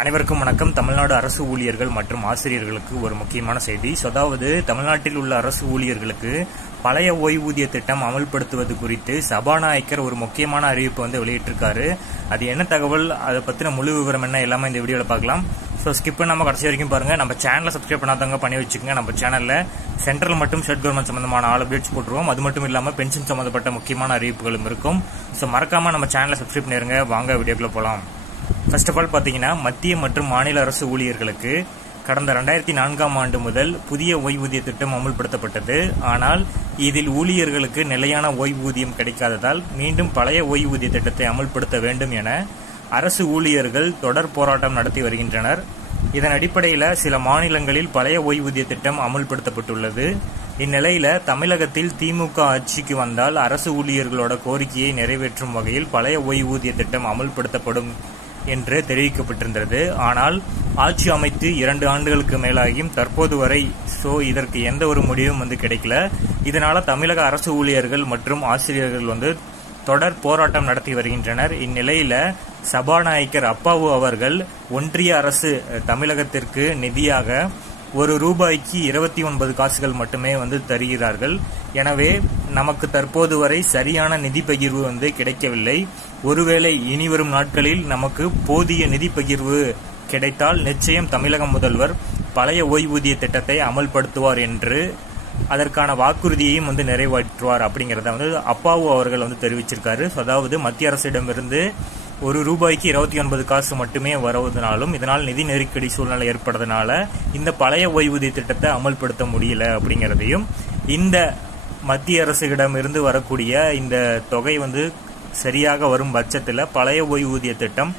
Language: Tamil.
அனைவருக்கும் வணக்கம். தமிழ்நாடு அரசு ஊழியர்கள் மற்றும் ஆசிரியர்களுக்கு ஒரு முக்கியமான செய்தி. அதாவது தமிழ்நாட்டில் உள்ள அரசு ஊழியர்களுக்கு பழைய ஓய்வூதிய திட்டம் அமல்படுத்துவது குறித்து சபாநாயகர் ஒரு முக்கியமான அறிவிப்பு வெளியிட்டிருக்காரு. அது என்ன தகவல், அதை பத்தின முழு விவரம் என்ன, எல்லாமே இந்த வீடியோல பார்க்கலாம். ஸ்கிப் பண்ணாம கடைசி வரைக்கும் பாருங்க. நம்ம சேனலை சப்ஸ்கிரைப் பண்ணாதவங்க பண்ணி வச்சுக்கோங்க. நம்ம சேனல்ல சென்ட்ரல் மற்றும் ஸ்டேட் கவர்மெண்ட் சம்பந்தமான ஆல் அப்டேட்ஸ் போட்டுருவோம். அது மட்டும் இல்லாம பென்ஷன் சம்பந்தப்பட்ட முக்கியமான அறிவிப்புகளும் இருக்கும். மறக்காம நம்ம சேனலை சப்ஸ்கிரைப் பண்ணிருங்க. வாங்க வீடியோக்குள்ள போலாம். ஃபர்ஸ்ட் ஆஃப் ஆல் பாத்தீங்கன்னா, மத்திய மற்றும் மாநில அரசு ஊழியர்களுக்கு கடந்த 2004ஆம் ஆண்டு முதல் புதிய ஓய்வூதிய திட்டம் அமல்படுத்தப்பட்டது. ஆனால் இதில் ஊழியர்களுக்கு நிலையான ஓய்வூதியம் கிடைக்காததால் மீண்டும் பழைய ஓய்வூதிய திட்டத்தை அமல்படுத்த வேண்டும் என அரசு ஊழியர்கள் தொடர் போராட்டம் நடத்தி வருகின்றனர். இதன் அடிப்படையில் சில மாநிலங்களில் பழைய ஓய்வூதிய திட்டம் அமல்படுத்தப்பட்டுள்ளது. இந்நிலையில தமிழகத்தில் திமுக ஆட்சிக்கு வந்தால் அரசு ஊழியர்களோட கோரிக்கையை நிறைவேற்றும் வகையில் பழைய ஓய்வூதிய திட்டம் அமல்படுத்தப்படும் என்று தெரிவிக்கப்பட்டிருந்தது. ஆனால் ஆட்சி அமைத்து 2 ஆண்டுகளுக்கு மேலாகியும் தற்போது வரை இதற்கு எந்த ஒரு முடிவும் கிடைக்கல. இதனால தமிழக அரசு ஊழியர்கள் மற்றும் ஆசிரியர்கள் தொடர் போராட்டம் நடத்தி வருகின்றனர். இந்நிலையில சபாநாயகர் அப்பாவு அவர்கள் ஒன்றிய அரசு தமிழகத்திற்கு நிதியாக ₹1க்கு 29 காசுகள் மட்டுமே தருகிறார்கள். எனவே நமக்கு தற்போது வரை சரியான நிதி பகிர்வு கிடைக்கவில்லை. ஒருவேளை இனிவரும் நாட்களில் நமக்கு போதிய நிதி பகிர்வு கிடைத்தால் நிச்சயம் தமிழக முதல்வர் பழைய ஓய்வூதிய திட்டத்தை அமல்படுத்துவார் என்று அதற்கான வாக்குறுதியையும் நிறைவேற்றுவார் அப்படிங்கறத அப்பாவு அவர்கள் தெரிவிச்சிருக்காரு. அதாவது மத்திய அரசிடமிருந்து ₹1க்கு 29 காசு மட்டுமே வருவதனாலும் இதனால் நிதி நெருக்கடி சூழ்நிலை ஏற்படுறதுனால இந்த பழைய ஓய்வூதிய திட்டத்தை அமல்படுத்த முடியல அப்படிங்கறதையும், இந்த மத்திய அரசிடமிருந்து வரக்கூடிய இந்த தொகை சரியாக வரும் பட்சத்தில் பழைய ஓய்வூதிய திட்டம்